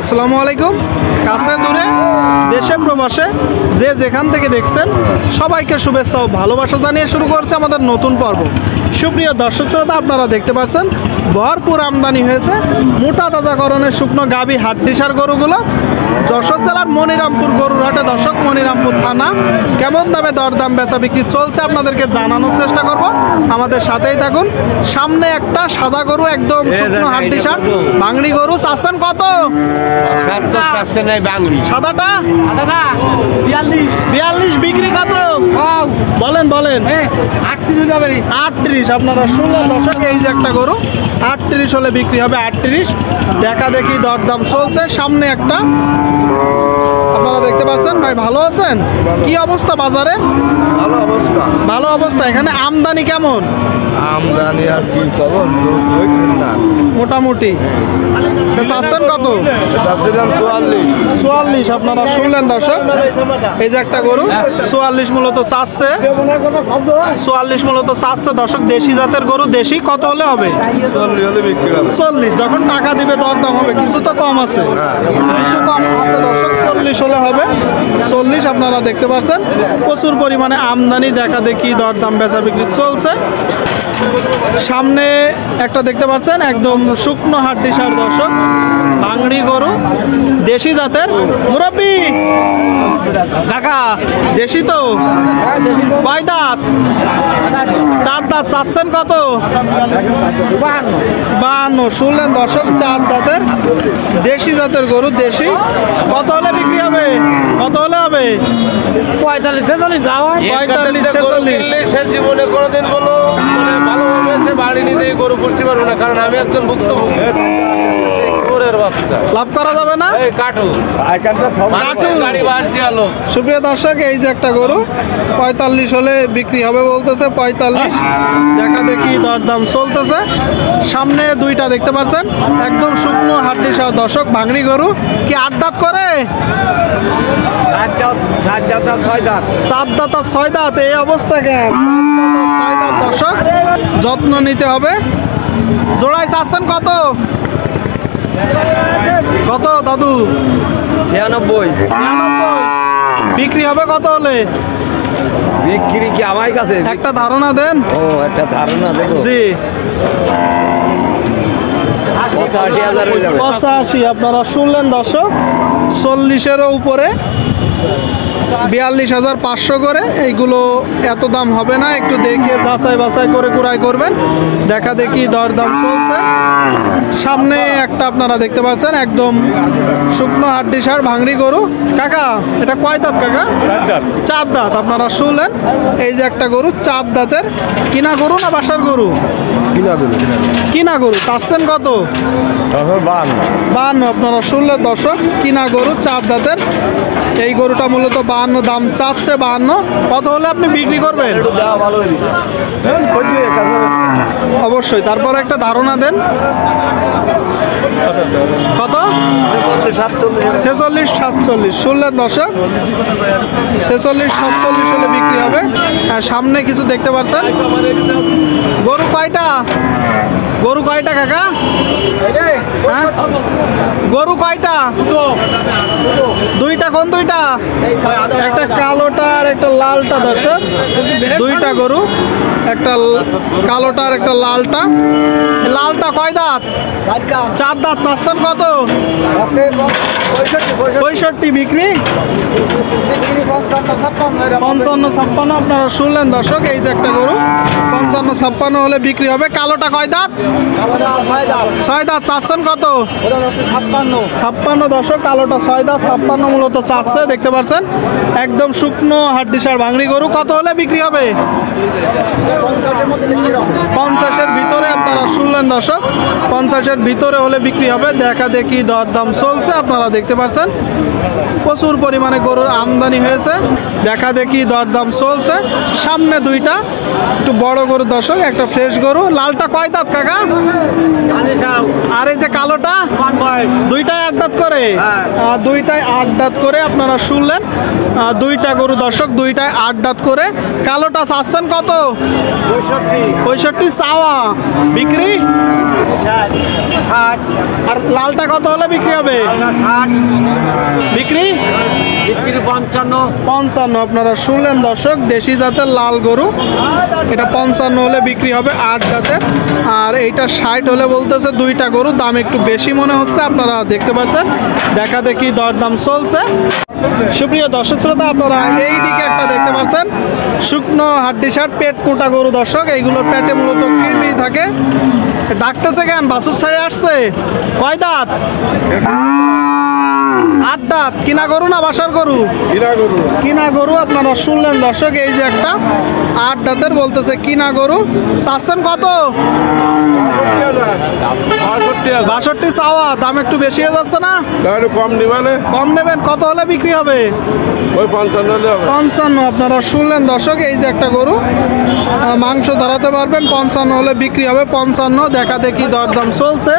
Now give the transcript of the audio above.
আসসালামু আলাইকুম। কাছে দূরে দেশে প্রবাসে যে যেখান থেকে দেখছেন সবাইকে শুভেচ্ছা ও ভালোবাসা জানিয়ে শুরু করছে আমাদের নতুন পর্ব। সুপ্রিয় দর্শক শ্রোতা, আপনারা দেখতে পাচ্ছেন ভরপুর আমদানি হয়েছে মোটা তাজাকরণের শুকনো গাভী হাড্ডিসার গরুগুলো যশোর জেলার মনিরামপুর গরুর হাটে। দর্শক, মনিরামপুর থানা কেমন দামে দরদাম বেচা বিক্রি চলছে আপনাদেরকে জানানোর চেষ্টা করব, আমাদের সাথেই থাকুন। সামনে একটা সাদা গরু, একদম শুকনো হাড্ডিসার বাংড়ি গরু। চাচ্ছেন কত? সাদাটা 42, বিক্রি কত বলেন বলেন? 38 আপনারা শুনলেন দর্শক, এই যে একটা গরু 38 হলে বিক্রি হবে। 38 দেখা দেখি দরদাম চলছে। সামনে একটা আপনারা দেখতে পাচ্ছেন। ভাই ভালো আছেন? কি অবস্থা বাজারে? ভালো অবস্থা। এখানে আমদানি কেমন? আমদানি আর কি খবর, মোটামুটি। চাচ্ছেন কত? 44 আপনারা শুনলেন দর্শক, এই যে একটা গরু 44 মূলত চাচ্ছে। 44 মূলত চাচ্ছে দর্শক। দেশি জাতের গরু, দেশি কত হলে হবে? 40। যখন টাকা দিবে দরদাম হবে, কিছু তো কম আছে, কিছু কম আছে দর্শক। 40 হলে হবে। 40 আপনারা দেখতে পাচ্ছেন। প্রচুর পরিমাণে আমদানি, দেখা দেখি দরদাম বেচা বিক্রি চলছে। সামনে একটা দেখতে পাচ্ছেন একদম শুকনো হাড্ডিসার দর্শক বাংড়ি গরু, দেশি জাতের। মুরব্বি ঢাকা দেশি তো? কয় দাঁত? 4 দাঁত। চাচ্ছেন কত? 52। শুনলেন দর্শক, 4 দাঁতের দেশি জাতের গরু, দেশি। কত হলে বিক্রি হবে? কত হলে হবে? 45, 46। জীবনে কোনোদিন বলো ভালোভাবে সে বাড়ি নিতে গরু পুষতে পারবো না, কারণ আমি একজন ভুক্তভোগী। লাভ করা যাবে না। সুপ্রিয় দর্শক, এই যে একটা গরু 45 হলে বিক্রি হবে বলতেছে। 45 দেখা দেখি দরদাম চলতেছে। সামনে দুইটা দেখতে পাচ্ছেন একদম শুকনো হাড্ডিসার দর্শক বাংড়ি গরু। কি 8 দাঁত করে? 4 দাঁত 6 দাঁত। 4 দাঁত আর 6 দাঁত। এই অবস্থা কেন? 6 দাঁত দর্শক, যত্ন নিতে হবে। জোড়াই চাচ্ছেন কত? কত দাদু? 96। বিক্রি হবে কত হলে? বিক্রি কি আমার কাছে? একটা ধারণা দেন। ও একটা ধারণা দেবো। জি, 85 আপনারা শুনলেন দর্শক। 40-এরও উপরে 42,500 করে। এইগুলো এত দাম হবে না, একটু দেখে যাচাই বাছাই করে কুড়াই করবেন। দেখা দেখি দরদাম চলছে। সামনে একটা আপনারা দেখতে পাচ্ছেন একদম শুকনো হাড্ডিসার ভাংড়ি গরু। কাকা এটা কয় দাঁত কাকা? 4 দাঁত আপনারা শুনলেন। এই যে একটা গরু 4 দাঁতের। কিনা গরু না বাসার গরু? কিনা গরু। চাচ্ছেন কত? 52 আপনারা শুনলেন দর্শক। কিনা গরু 4 দাঁতের। এই গরুটা মূলত 52 দাম চাচ্ছে। 52 কত হলে আপনি বিক্রি করবেন? অবশ্যই। তারপর একটা ধারণা দেন। কত? 46, 47 শুনলেন দর্শক। 46, 47 হলে বিক্রি হবে। আর সামনে কিছু দেখতে পাচ্ছেন। গরু কয়টা? গরু কয়টা কাকা? হ্যাঁ, গরু কয়টা? দুইটা। কোন দুইটা? একটা কালোটা আর একটা লালটা দর্শক। দুইটা গরু, একটা কালোটা আর একটা লালটা। লালটা কয় দাঁত? 4 দাঁত। চাচ্ছেন কত? 65 বিক্রি। 55-56 আপনারা শুনলেন দর্শক। এই যে একটা গরু 55-56 হলে বিক্রি হবে। কালোটা কয় দাঁত? 6 দাঁত। চাচ্ছেন কত? 56 দর্শক। কালোটা 6 দাঁত, 56 মূলত চাচ্ছে। দেখতে পাচ্ছেন একদম শুকনো হাড্ডিসার ভাংড়ি গরু। কত হলে বিক্রি হবে? 50-এর ভিতরে আপনারা শুনলেন দর্শক। 50-এর ভিতরে হলে বিক্রি হবে। দেখা দেখি দরদাম চলছে। আপনারা দেখতে পাচ্ছেন প্রচুর পরিমাণে গরুর আমদানি হয়েছে। দেখা দেখি দরদাম চলছে। সামনে দুইটা একটু বড় গরু দর্শক, একটা ফ্রেশ গরু। লালটা কয় দাঁত কাকা? আর এই যে কালোটা? দুইটাই 1 দাঁত করে? দুইটাই 8 দাঁত করে আপনারা শুনলেন। দুইটা গরু দর্শক, দুইটাই 8 দাঁত করে। কালোটা চাচ্ছেন কত? 65 চাওয়া, বিক্রি? আর লালটা কত হলে বিক্রি হবে? বিক্রি 55। আপনারা শুনলেন দর্শক, দেশি জাতের লাল গরু, এটা 55 হলে বিক্রি হবে 8 জাতের। আর এইটা 60 হলে বলতেছে। দুইটা গরু দাম একটু বেশি মনে হচ্ছে, আপনারা দেখতে পাচ্ছেন। দেখা দেখি দরদাম চলছে। সুপ্রিয় দর্শক শ্রোতা, আপনারা এই দিকে একটা দেখতে পাচ্ছেন, শুকনো হাড্ডি শার্ট পেট মোটা গরু দর্শক। এইগুলোর পেটে মূলত কৃমি থাকে। ডাকতেছে কেন? বাছুর ছেড়ে আসছে। কয় দাঁত? 8 দাঁত। কিনা গরু না বাসার গরু? কিনা গরু। আপনারা শুনলেন দর্শক, এই যে একটা 8 দাঁতের বলতেছে কিনা গরু। চাচ্ছেন কত? 62 চাওয়া, দাম একটু বেশি হয়ে যাচ্ছে না? কম নেবেন। কত হলে বিক্রি হবে? 55। আপনারা শুনলেন দর্শক, এই যে একটা গরু, মাংস ধরাতে পারবেন, 55 হলে বিক্রি হবে। 55 দেখা দেখি দরদাম চলছে।